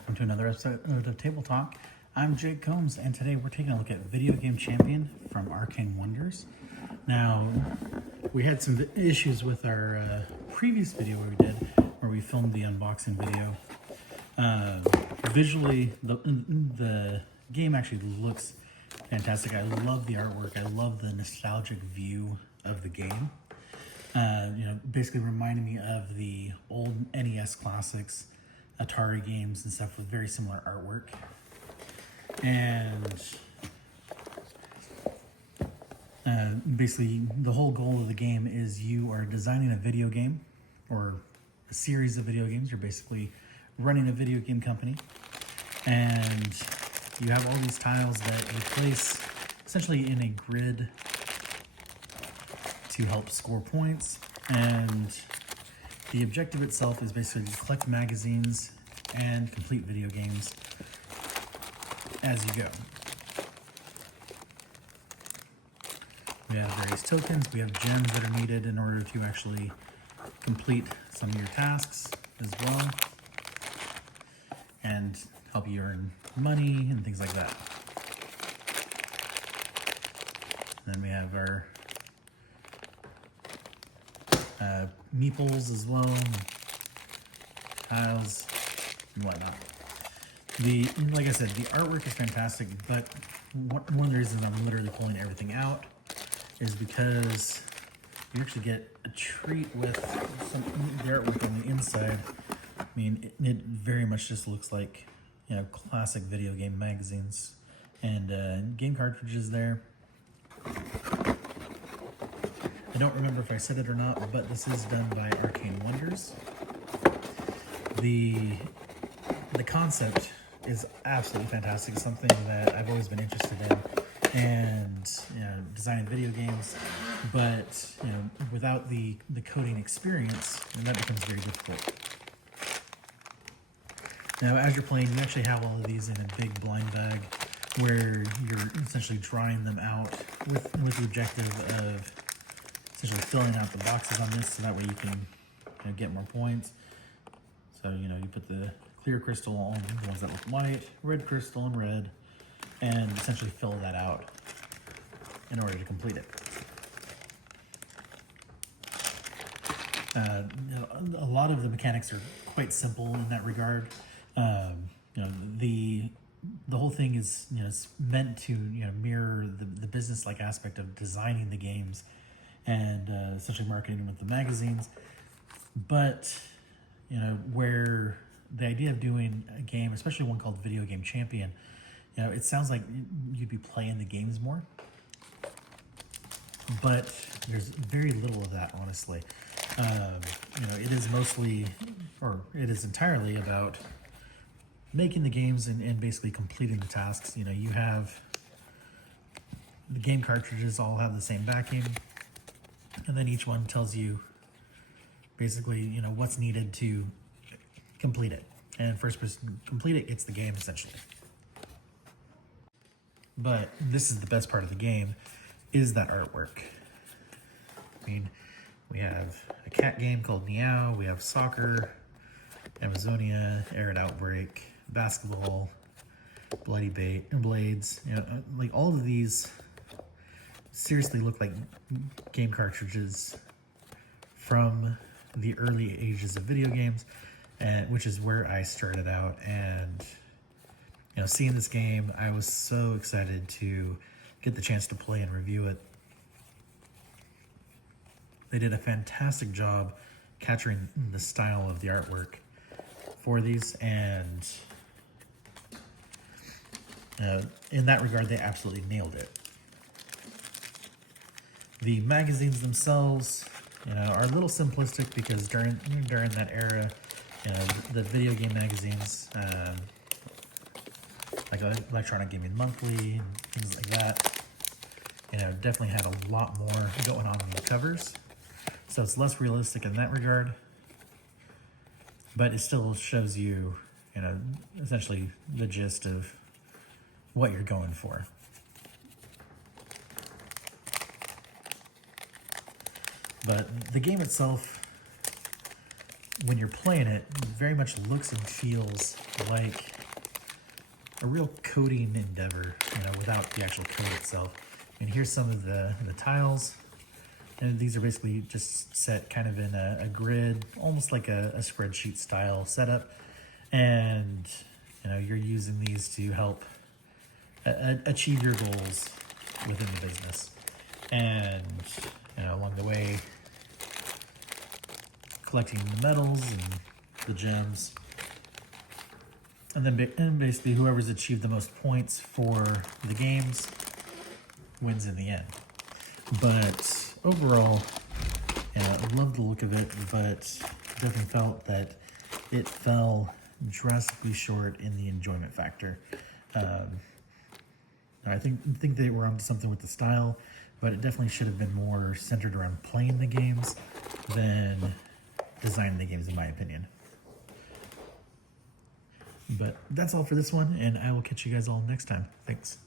welcome to another episode of Table Talk. I'm Jake Combs, and today we're taking a look at Video Game Champion from Arcane Wonders. Now, we had some issues with our previous video where we filmed the unboxing video. Visually, the game actually looks fantastic. I love the artwork. I love the nostalgic view of the game. Basically reminding me of the old NES classics, Atari games and stuff with very similar artwork. And basically the whole goal of the game is you are designing a video game or a series of video games. You're basically running a video game company, and you have all these tiles that you place essentially in a grid to help score points. And the objective itself is basically to collect magazines and complete video games as you go. We have various tokens, we have gems that are needed in order to actually complete some of your tasks as well, and help you earn money and things like that. And then we have our meeples as well, tiles and whatnot. Like I said, the artwork is fantastic, but one of the reasons I'm literally pulling everything out is because you actually get a treat with some the artwork on the inside. I mean, it very much just looks like, classic video game magazines and game cartridges there. I don't remember if I said it or not, but this is done by Arcane Wonders. The concept is absolutely fantastic. It's something that I've always been interested in, and designing video games, but without the coding experience, that becomes very difficult. Now, as you're playing, you actually have all of these in a big blind bag where you're essentially drawing them out with the objective of essentially filling out the boxes on this, so that way you can get more points. So you put the clear crystal on the ones that look white, red crystal and red, and essentially fill that out in order to complete it. A lot of the mechanics are quite simple in that regard. The whole thing is it's meant to mirror the business-like aspect of designing the games and essentially marketing with the magazines. But where the idea of doing a game, especially one called Video Game Champion, it sounds like you'd be playing the games more, but there's very little of that, honestly. It is mostly, or it is entirely about making the games and basically completing the tasks. You have the game cartridges all have the same backing, and then each one tells you basically what's needed to complete it, and first person to complete it gets the game, essentially. But this is the best part of the game, is that artwork. I mean, we have a cat game called Meow, we have soccer, Amazonia, Arid Outbreak, basketball, Bloody Blades. Like all of these seriously look like game cartridges from the early ages of video games, which is where I started out. And seeing this game, I was so excited to get the chance to play and review it. They did a fantastic job capturing the style of the artwork for these, and in that regard, they absolutely nailed it. The magazines themselves, are a little simplistic because during that era, the video game magazines, like Electronic Gaming Monthly and things like that, definitely had a lot more going on in the covers. So it's less realistic in that regard, but it still shows you, essentially the gist of what you're going for. But the game itself when you're playing it, it very much looks and feels like a real coding endeavor, you know, without the actual code itself. And here's some of the tiles. And these are basically just set kind of in a grid, almost like a spreadsheet style setup. And, you know, you're using these to help achieve your goals within the business. And, you know, along the way, collecting the metals and the gems. And then basically whoever's achieved the most points for the games wins in the end. But overall, yeah, I love the look of it, but definitely felt that it fell drastically short in the enjoyment factor. I think they were onto something with the style, but it definitely should have been more centered around playing the games than designing the games, in my opinion. But that's all for this one, and I will catch you guys all next time. Thanks.